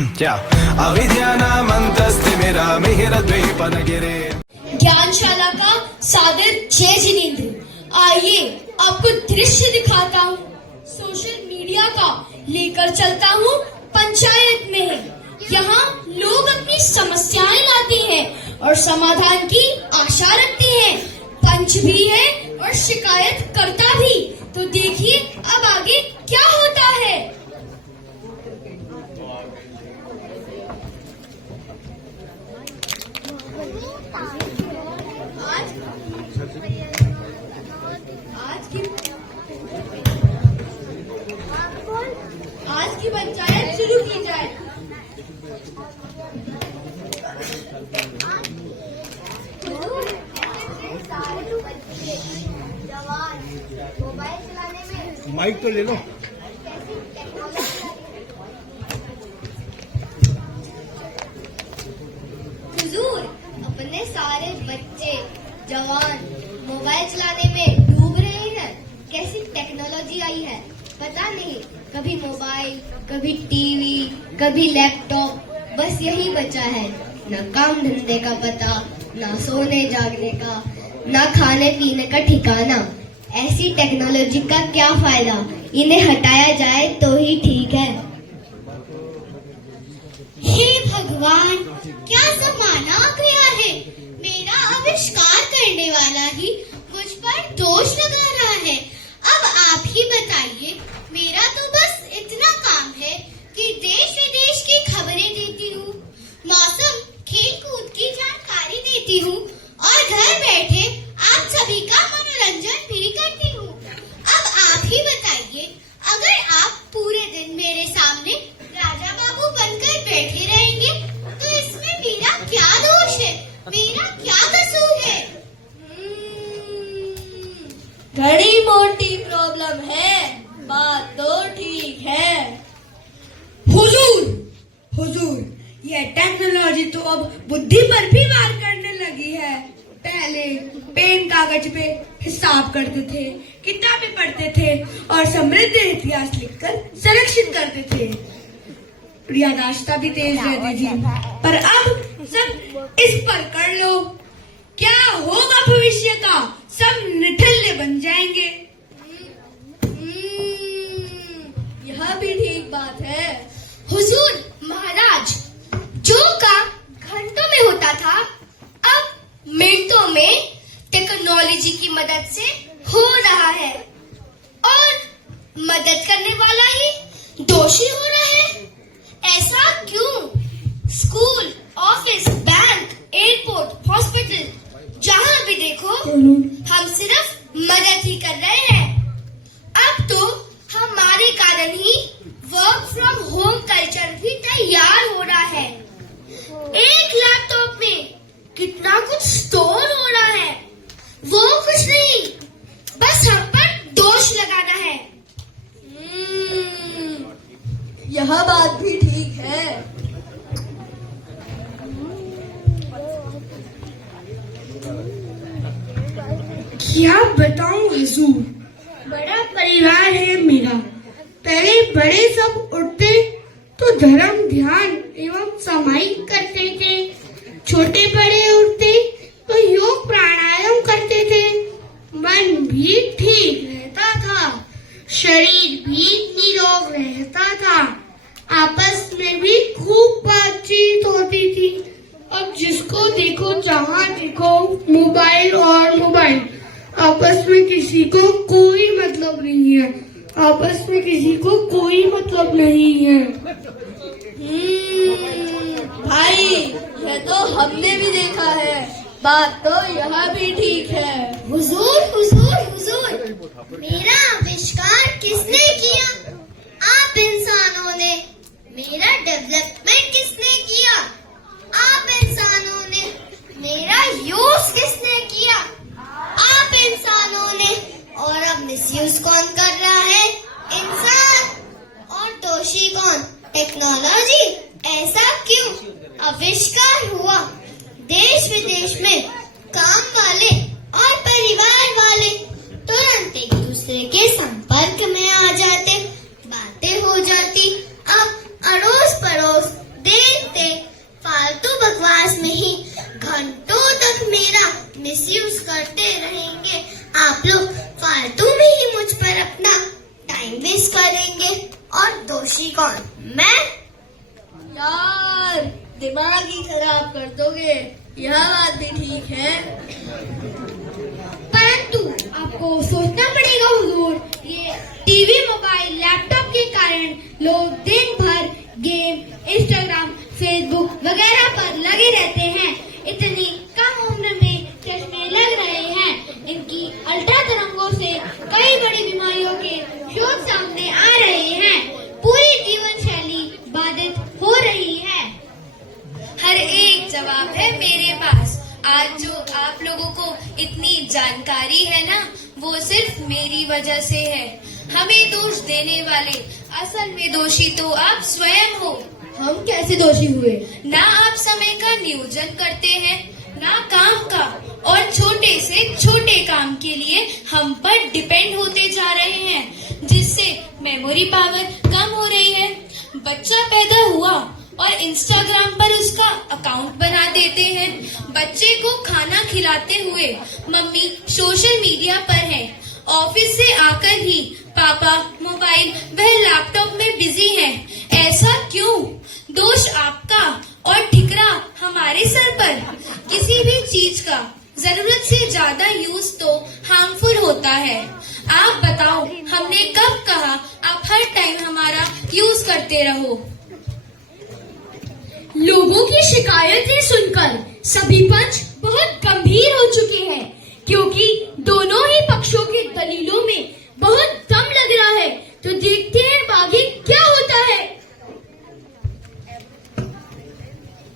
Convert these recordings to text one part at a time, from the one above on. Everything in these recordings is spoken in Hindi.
क्या अविद्यानामन्तस्तिमिरामिहिरद्वीपनगिरे। ज्ञानशाला का सादर जय जिनेंद्र। आइए आपको दृश्य दिखाता हूँ। सोशल मीडिया का लेकर चलता हूँ पंचायत में। यहाँ लोग अपनी समस्याएं लाते हैं और समाधान की आशा रखते हैं। पंच भी है और शिकायत करता भी। तो देखिए अब आगे क्या होता है। आज की पंचायत शुरू की जाए। माइक तो ले लो। हुजूर, अपने सारे बच्चे जवान मोबाइल चलाने में डूब रहे हैं। कैसी टेक्नोलॉजी आई है पता नहीं। कभी मोबाइल, कभी टीवी, कभी लैपटॉप, बस यही बचा है। न काम धंधे का पता, न सोने जागने का, न खाने पीने का ठिकाना। ऐसी टेक्नोलॉजी का क्या फायदा। इन्हें हटाया जाए तो ही ठीक है। हे भगवान, क्या जमाना आ गया है। मेरा आविष्कार करने वाला ही मुझ पर दोष लगा रहा है। अब आप ही बताइए, मेरा तो बस इतना काम है कि देश विदेश की खबरें देती हूँ, मौसम खेल कूद की जानकारी देती हूँ और घर बैठे आप सभी का मनोरंजन भी करती हूँ। अब आप ही बताइए, अगर आप पूरे दिन मेरे सामने राजा बाबू बनकर बैठे रहेंगे तो इसमें मेरा क्या दोष है, मेरा क्या कसूर है। घड़ी मोटी प्रॉब्लम है, बात तो ठीक है। हुजूर, यह टेक्नोलॉजी तो अब बुद्धि पर भी वार करने लगी है। पहले पेन कागज पे हिसाब करते थे, किताबें पढ़ते थे और समृद्ध इतिहास लिखकर संरक्षित करते थे। याददाश्त भी तेज रहती थी। पर अब सब इस पर कर लो, क्या होगा भविष्य का। सब निठल्ले बन जाएंगे। यह भी ठीक बात है। हुजूर महाराज, जो काम घंटों में होता था अब मिनटों में टेक्नोलॉजी की मदद से हो रहा है और मदद करने वाला ही दोषी हो रहा है। ऐसा क्यों। School, office, bank, airport, hospital, जहाँ भी देखो हम सिर्फ मदद ही कर रहे हैं। अब तो हमारे कारण ही वर्क फ्रॉम होम कल्चर भी तैयार हो रहा है। एक लैपटॉप में कितना कुछ स्टोर हो रहा है। वो कुछ नहीं, बस हम पर दोष लगाना है। यह बात भी ठीक है। क्या बताऊं हुजूर, बड़ा परिवार है मेरा। पहले बड़े सब उठते तो धर्म ध्यान एवं सामायिक करते थे। छोटे बड़े उठते तो योग प्राणायाम करते थे। मन भी ठीक रहता था, शरीर भी निरोग रहता था। आपस में भी खूब बातचीत होती थी। अब जिसको देखो जहाँ देखो मोबाइल और मोबाइल। आपस में किसी को कोई मतलब नहीं है। आपस में किसी को कोई मतलब नहीं है। भाई, यह तो हमने भी देखा है। बात तो यह भी ठीक है। हुजूर, मेरा आविष्कार किसने किया। आप इंसानों ने। मेरा डेवलपमेंट किसने किया। आप इंसानों ने। मेरा यूज किसने किया। आप इंसानों ने। और अब मिसयूज कौन कर रहा है। इंसान। और दोषी कौन। टेक्नोलॉजी। ऐसा क्यों। आविष्कार हुआ, देश विदेश में काम वाले और परिवार वाले तुरंत एक दूसरे के संपर्क में आ जाते, बातें हो जाती। अब अड़ोस पड़ोस तक मेरा मिसयूज करते रहेंगे आप लोग, फालतू में ही मुझ पर अपना टाइम वेस्ट करेंगे। और दोषी कौन? मैं? यार दिमाग ही खराब कर दोगे, यह बात भी ठीक है। परंतु आपको सोचना पड़ेगा हुजूर, ये टीवी, मोबाइल, लैपटॉप के कारण लोग दिन भर गेम, इंस्टाग्राम, फेसबुक वगैरह पर लगे रहते हैं। इतनी कम उम्र में चश्मे लग रहे हैं। इनकी अल्ट्रा तरंगों से कई बड़ी बीमारियों के शोध सामने आ रहे हैं। पूरी जीवन शैली बाधित हो रही है। हर एक जवाब है मेरे पास। आज जो आप लोगों को इतनी जानकारी है ना, वो सिर्फ मेरी वजह से है। हमें दोष देने वाले असल में दोषी तो आप स्वयं हो। हम कैसे दोषी हुए? ना आप समय का नियोजन करते हैं, ना काम का, और छोटे से छोटे काम के लिए हम पर डिपेंड होते जा रहे हैं, जिससे मेमोरी पावर कम हो रही है। बच्चा पैदा हुआ और इंस्टाग्राम पर उसका अकाउंट बना देते हैं। बच्चे को खाना खिलाते हुए मम्मी सोशल मीडिया पर है। ऑफिस से आकर भी पापा मोबाइल व लैपटॉप में बिजी हैं। ऐसा क्यों? दोष आपका और ठिकरा हमारे सर पर। किसी भी चीज का जरूरत से ज्यादा यूज तो हार्मफुल होता है। आप बताओ, हमने कब कहा आप हर टाइम हमारा यूज करते रहो? लोगों की शिकायतें सुनकर सभी पक्ष बहुत गंभीर हो चुके हैं, क्योंकि दोनों ही पक्षों के दलीलों में बहुत दम लग रहा है। तो देखते हैं आगे क्या होता है।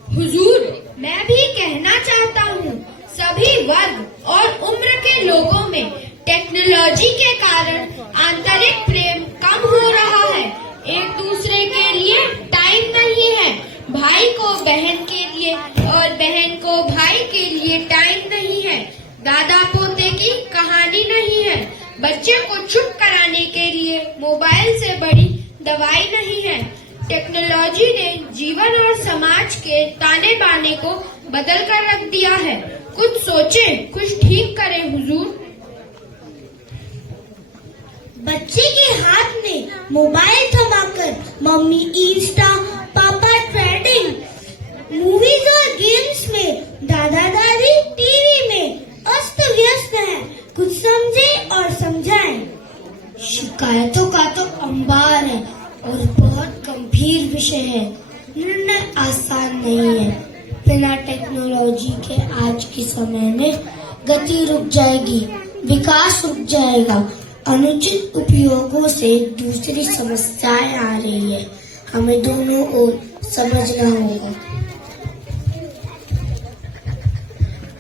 हुजूर, मैं भी कहना चाहता हूँ, सभी वर्ग और उम्र के लोगों में टेक्नोलॉजी के कारण आंतरिक प्रेम कम हो रहा है। एक दूसरे के लिए टाइम नहीं है। भाई को बहन के लिए और बहन को भाई के लिए टाइम नहीं है। दादा पोते की कहानी नहीं है। बच्चे को चुप कराने के लिए मोबाइल से बड़ी दवाई नहीं है। टेक्नोलॉजी ने जीवन और समाज के ताने बाने को बदल कर रख दिया है। कुछ सोचें, कुछ ठीक करें हुजूर। बच्चे के हाथ में मोबाइल थमाकर मम्मी इंस्टा, पापा ट्रेडिंग, मूवीज और गेम्स में, दादा दादी टीवी में अस्त व्यस्त है। कुछ समझे और समझाएं। शिकायतों का तो अंबार है और बहुत गंभीर विषय है। निर्णय आसान नहीं है। बिना टेक्नोलॉजी के आज के समय में गति रुक जाएगी, विकास रुक जाएगा। अनुचित उपयोगों से दूसरी समस्याएं आ रही है। हमें दोनों ओर समझना होगा।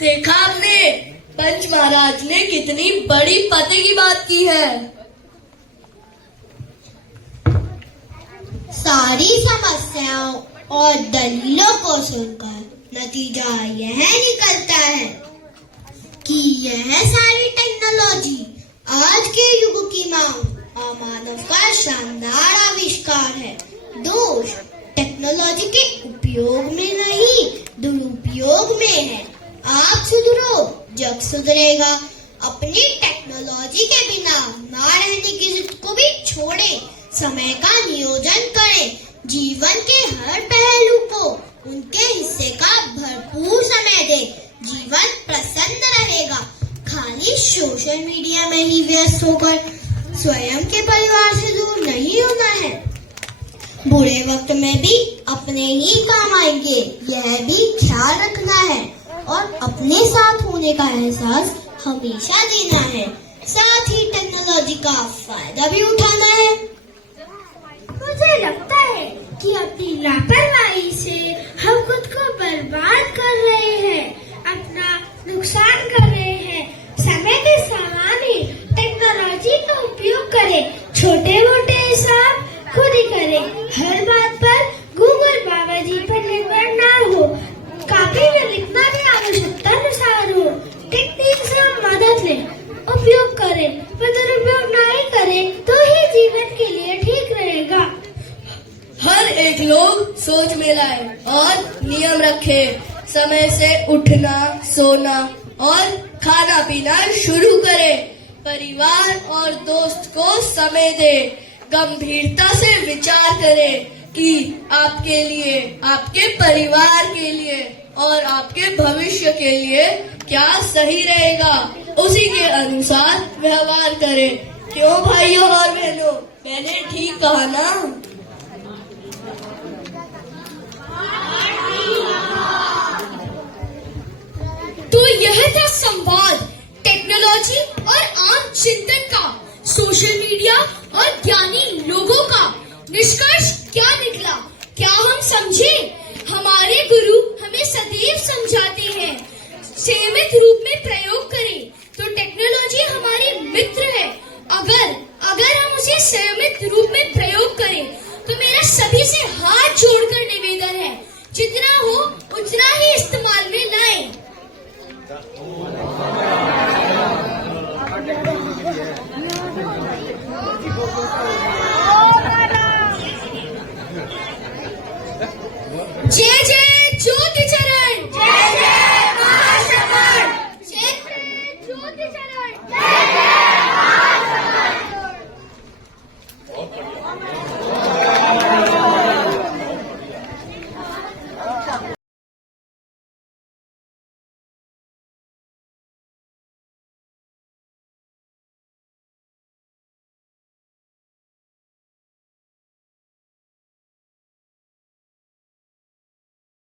देखा आपने, पंच महाराज ने कितनी बड़ी पते की बात की है। सारी समस्याओं और दलीलों को सुनकर नतीजा यह निकलता है कि यह सारी टेक्नोलॉजी आज के युग की मांग मानव का शानदार आविष्कार है। दोष टेक्नोलॉजी के उपयोग में नहीं, दुरुपयोग में है। आप सुधरो, जग सुधरेगा। अपनी टेक्नोलॉजी के बिना ना रहने की जिद को भी छोड़ें। समय का नियोजन करें। जीवन के हर पहलू को उनके हिस्से का भरपूर समय दें। जीवन प्रसन्न रहेगा। खाली सोशल मीडिया में ही व्यस्त होकर स्वयं के परिवार से दूर नहीं होना है। बुरे वक्त में भी अपने ही काम आएंगे, यह भी ख्याल रखना है। और अपने साथ होने का एहसास हमेशा देना है। साथ ही टेक्नोलॉजी का फायदा भी उठाना है। मुझे लगता है कि अपनी लापरवाही से हम खुद को बर्बाद कर रहे हैं, अपना नुकसान कर रहे हैं। समय के समान ही टेक्नोलॉजी का उपयोग करें। छोटे मोटे हिसाब खुद ही करें। हर बात पर गूगल बाबा जी पर निर्भर ना हो। कापी में लिखना भी आवश्यकता अनुसार हो। टेक्निक से मदद लें, उपयोग करें, पर दुरुपयोग नहीं करें तो ही जीवन के लिए ठीक रहेगा। हर एक लोग सोच में लाए और नियम रखे। समय से उठना, सोना और खाना पीना शुरू करें। परिवार और दोस्त को समय दे, गंभीरता से विचार करें कि आपके लिए, आपके परिवार के लिए और आपके भविष्य के लिए क्या सही रहेगा, उसी के अनुसार व्यवहार करें। क्यों भाइयों और बहनों, मैंने ठीक कहा ना? तो यह था संवाद टेक्नोलॉजी और आम चिंतन का सोशल मीडिया और